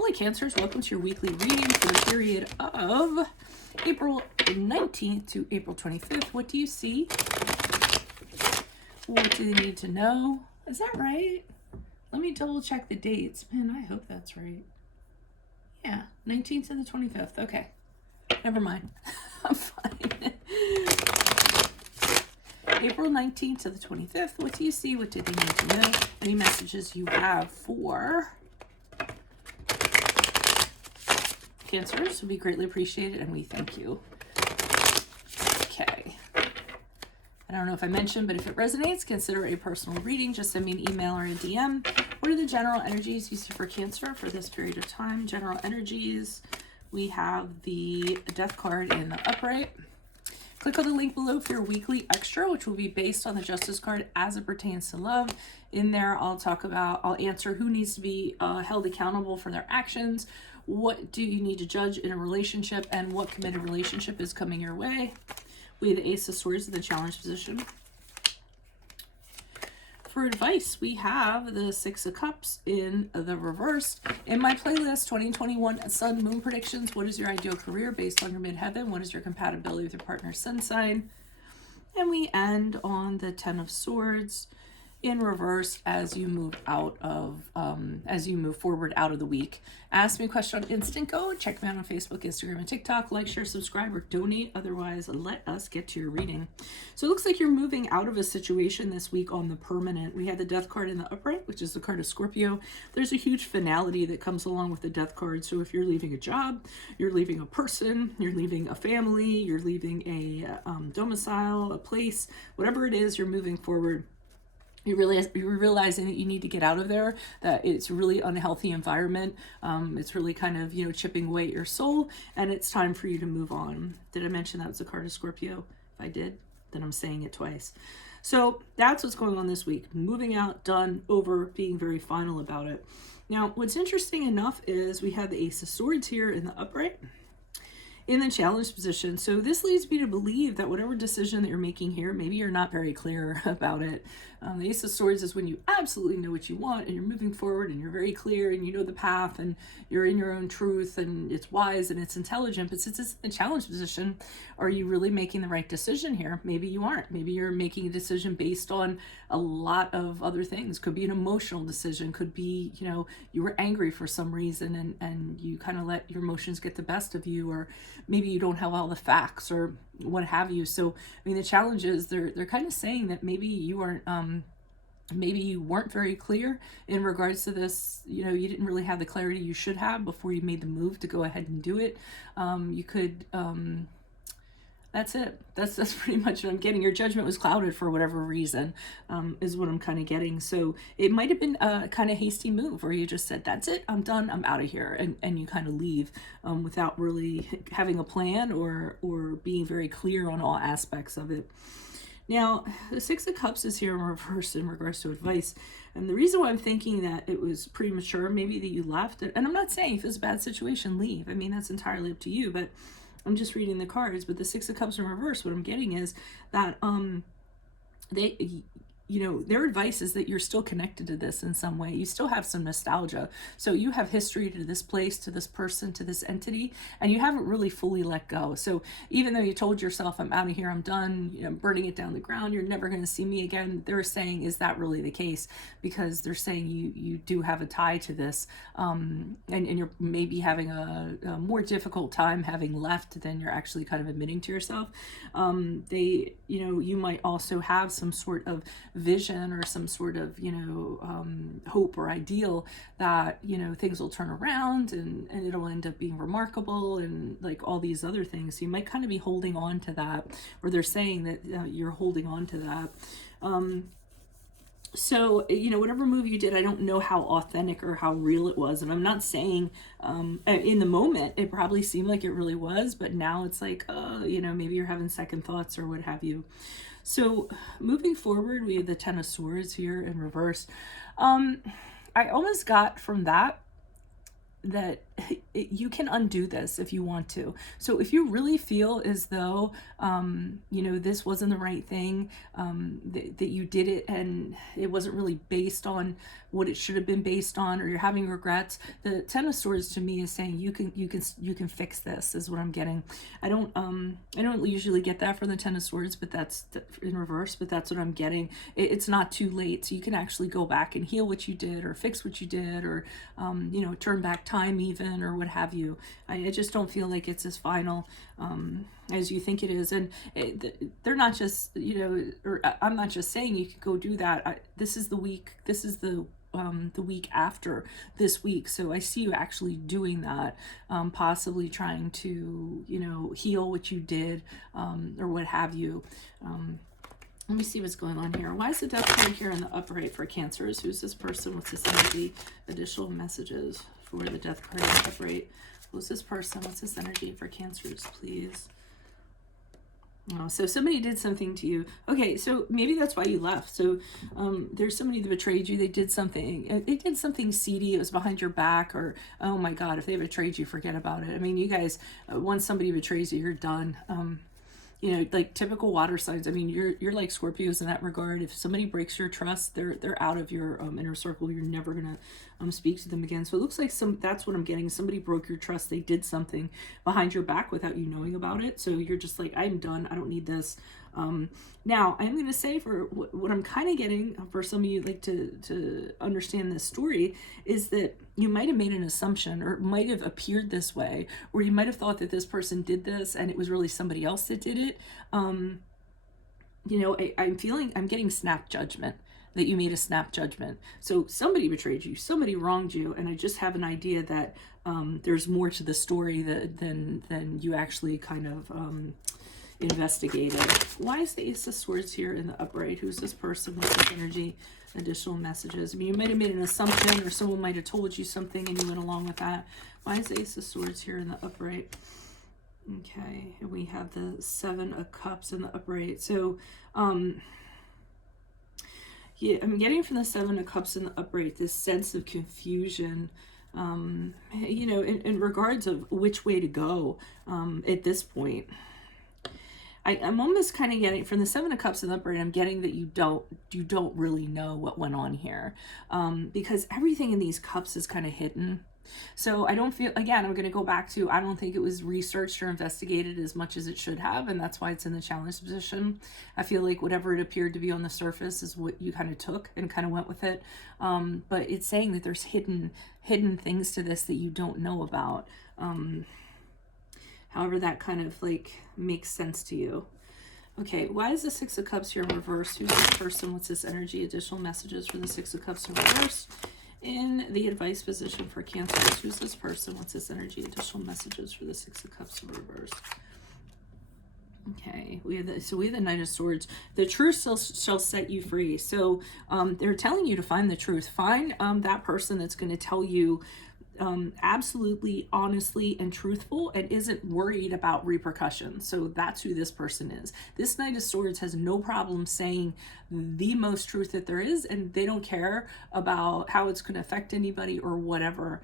Holy Cancers, welcome to your weekly reading for the period of April 19th to April 25th. What do you see? What do they need to know? Is that right? Let me double check the dates. Man, I hope that's right. Yeah, 19th to the 25th. Okay, never mind. I'm fine. April 19th to the 25th. What do you see? What do they need to know? Any messages you have for Cancers would be greatly appreciated, and we thank you. Okay. I don't know if I mentioned, but if it resonates, consider a personal reading. Just send me an email or a DM. What are the general energies you see for Cancer for this period of time? General energies. We have the Death card in the upright. Click on the link below for your weekly extra, which will be based on the Justice card as it pertains to love. In there, I'll answer who needs to be held accountable for their actions. What do you need to judge in a relationship, and what committed relationship is coming your way? We have the Ace of Swords in the challenge position. For advice, we have the Six of Cups in the reverse. In my playlist, 2021 Sun Moon Predictions, what is your ideal career based on your midheaven? What is your compatibility with your partner's sun sign? And we end on the Ten of Swords in reverse as you move forward out of the week. Ask me a question on Instant Go. Check me out on Facebook, Instagram, and TikTok. Like, share, subscribe, or donate. Otherwise, let us get to your reading. So it looks like you're moving out of a situation this week on the permanent. We have the Death card in the upright, which is the card of Scorpio. There's a huge finality that comes along with the Death card. So if you're leaving a job, you're leaving a person, you're leaving a family, you're leaving a domicile, a place, whatever it is, you're moving forward. You're realizing that you need to get out of there, that it's a really unhealthy environment. It's really kind of, chipping away at your soul, and it's time for you to move on. Did I mention that was a card of Scorpio? If I did, then I'm saying it twice. So that's what's going on this week. Moving out, done, over, being very final about it. Now, what's interesting enough is we have the Ace of Swords here in the upright, in the challenge position. So this leads me to believe that whatever decision that you're making here, maybe you're not very clear about it. The Ace of Swords is when you absolutely know what you want and you're moving forward and you're very clear and you know the path and you're in your own truth and it's wise and it's intelligent. But since it's a challenge position, are you really making the right decision here? Maybe you aren't. Maybe you're making a decision based on a lot of other things. Could be an emotional decision. Could be, you were angry for some reason and you kind of let your emotions get the best of you, or maybe you don't have all the facts or what have you. So, the challenge is they're kind of saying that maybe you aren't, maybe you weren't very clear in regards to this. You didn't really have the clarity you should have before you made the move to go ahead and do it. You could, that's it. That's pretty much what I'm getting. Your judgment was clouded for whatever reason, is what I'm kind of getting. So it might have been a kind of hasty move where you just said, that's it, I'm done, I'm out of here. And you kind of leave without really having a plan or being very clear on all aspects of it. Now, the Six of Cups is here in reverse in regards to advice. And the reason why I'm thinking that it was premature, maybe that you left, and I'm not saying if it's a bad situation, leave. That's entirely up to you, but I'm just reading the cards. But the Six of Cups in reverse, what I'm getting is that their advice is that you're still connected to this in some way. You still have some nostalgia. So you have history to this place, to this person, to this entity, and you haven't really fully let go. So even though you told yourself, I'm out of here, I'm done, I'm burning it down the ground, you're never going to see me again, they're saying, is that really the case? Because they're saying you do have a tie to this, and you're maybe having a more difficult time having left than you're actually kind of admitting to yourself. You might also have some sort of vision or some sort of hope or ideal that things will turn around and it'll end up being remarkable and like all these other things. So you might kind of be holding on to that, or they're saying that you're holding on to that. So whatever move you did, I don't know how authentic or how real it was, and I'm not saying in the moment it probably seemed like it really was, but now it's like maybe you're having second thoughts or what have you. So moving forward, we have the Ten of Swords here in reverse. I almost got from that you can undo this if you want to. So if you really feel as though, this wasn't the right thing, that you did it and it wasn't really based on what it should have been based on, or you're having regrets, the Ten of Swords to me is saying you can fix this, is what I'm getting. I don't usually get that from the Ten of Swords, but that's in reverse, but that's what I'm getting. It's not too late, so you can actually go back and heal what you did, or fix what you did, or turn back time even, or what have you. I just don't feel like it's as final as you think it is. And they're not just, or I'm not just saying you could go do that. This is the week the week after this week, so I see you actually doing that, possibly trying to heal what you did, or what have you. Let me see what's going on here. Why is the Death card here in the upright for Cancers? Who's this person? What's this energy? Additional messages for the Death card in the upright. Who's this person? What's this energy for Cancers, please? Oh, so somebody did something to you. Okay, so maybe that's why you left. So there's somebody that betrayed you. They did something seedy. It was behind your back, or, oh my God, if they betrayed you, forget about it. I mean, you guys, once somebody betrays you, you're done. Like typical water signs. I mean, you're like Scorpios in that regard. If somebody breaks your trust, they're out of your inner circle. You're never gonna speak to them again. So it looks like that's what I'm getting. Somebody broke your trust. They did something behind your back without you knowing about it. So you're just like, I'm done. I don't need this. Now I'm going to say, for what I'm kind of getting for some of you, like to understand this story, is that you might have made an assumption, or it might have appeared this way, or you might have thought that this person did this and it was really somebody else that did it. I'm getting snap judgment, that you made a snap judgment. So somebody betrayed you, somebody wronged you, and I just have an idea that there's more to the story than you actually kind of investigated. Why is the Ace of Swords here in the upright? Who's this person? What's this energy? Additional messages. I mean, you might have made an assumption, or someone might have told you something and you went along with that. Why is the Ace of Swords here in the upright? Okay, and we have the Seven of Cups in the upright. So, yeah, I'm getting from the Seven of Cups in the upright this sense of confusion, in regards of which way to go at this point. I'm almost kind of getting from the Seven of Cups in the upright, I'm getting that you don't really know what went on here, because everything in these cups is kind of hidden. So I don't feel, again, I'm going to go back to, I don't think it was researched or investigated as much as it should have, and that's why it's in the challenge position. I feel like whatever it appeared to be on the surface is what you kind of took and kind of went with it. But it's saying that there's hidden things to this that you don't know about. However that kind of like makes sense to you. Okay, why is the Six of Cups here in reverse? Who's this person? What's this energy? Additional messages for the Six of Cups in reverse. In the advice position for Cancers, who's this person? What's this energy? Additional messages for the Six of Cups in reverse. Okay, we have the Knight of Swords. The truth shall set you free. So they're telling you to find the truth. Find that person that's going to tell you absolutely honestly and truthful, and isn't worried about repercussions. So that's who this person is. This Knight of Swords has no problem saying the most truth that there is, and they don't care about how it's going to affect anybody or whatever.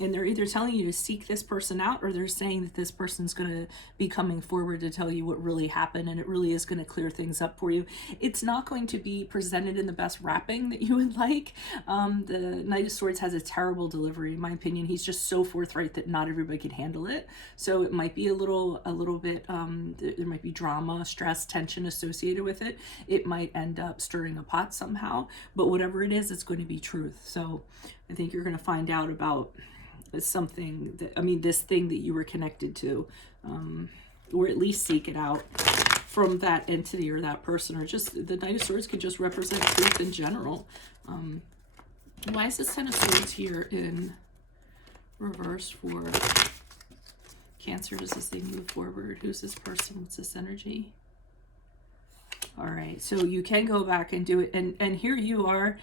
And they're either telling you to seek this person out, or they're saying that this person's going to be coming forward to tell you what really happened, and it really is going to clear things up for you. It's not going to be presented in the best wrapping that you would like. The Knight of Swords has a terrible delivery, in my opinion. He's just so forthright that not everybody can handle it. So it might be a little bit, there might be drama, stress, tension associated with it. It might end up stirring a pot somehow, but whatever it is, it's going to be truth. So I think you're going to find out about something that, this thing that you were connected to, or at least seek it out from that entity or that person, or just the Knight of Swords could just represent truth in general. Why is this Ten of Swords here in reverse for Cancers as they move forward? Who's this person? What's this energy? All right, so you can go back and do it, and here you are,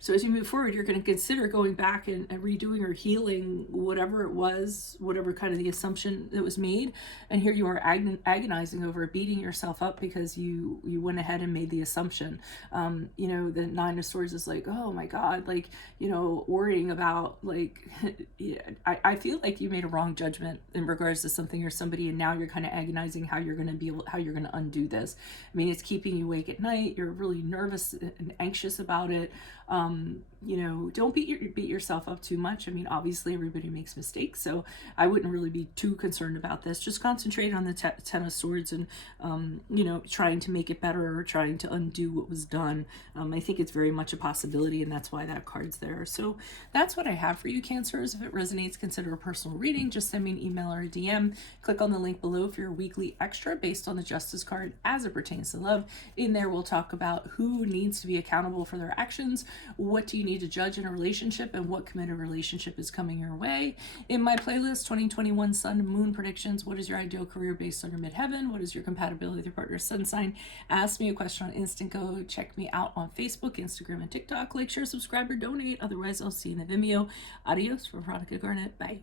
So as you move forward, you're going to consider going back and redoing or healing whatever it was, whatever kind of the assumption that was made. And here you are agonizing over it, beating yourself up because you went ahead and made the assumption. You know, the Nine of Swords is like, oh my God, like, you know, worrying about like, yeah, I feel like you made a wrong judgment in regards to something or somebody, and now you're kind of agonizing how you're going to be able, how you're going to undo this. I mean, it's keeping you awake at night. You're really nervous and anxious about it. You know, don't beat yourself up too much. I mean, obviously everybody makes mistakes, so I wouldn't really be too concerned about this. Just concentrate on the Ten of Swords and, you know, trying to make it better or trying to undo what was done. I think it's very much a possibility, and that's why that card's there. So that's what I have for you, Cancers. If it resonates, consider a personal reading. Just send me an email or a DM. Click on the link below for your weekly extra based on the Justice card as it pertains to love. In there, we'll talk about who needs to be accountable for their actions, what do you need to judge in a relationship, and what committed relationship is coming your way. In my playlist, 2021 Sun and Moon predictions, what is your ideal career based on your midheaven? What is your compatibility with your partner's sun sign? Ask me a question on Instant Go. Check me out on Facebook, Instagram, and TikTok. Like, share, subscribe, or donate. Otherwise, I'll see you in the Vimeo. Adios from Veronica Garnett. Bye.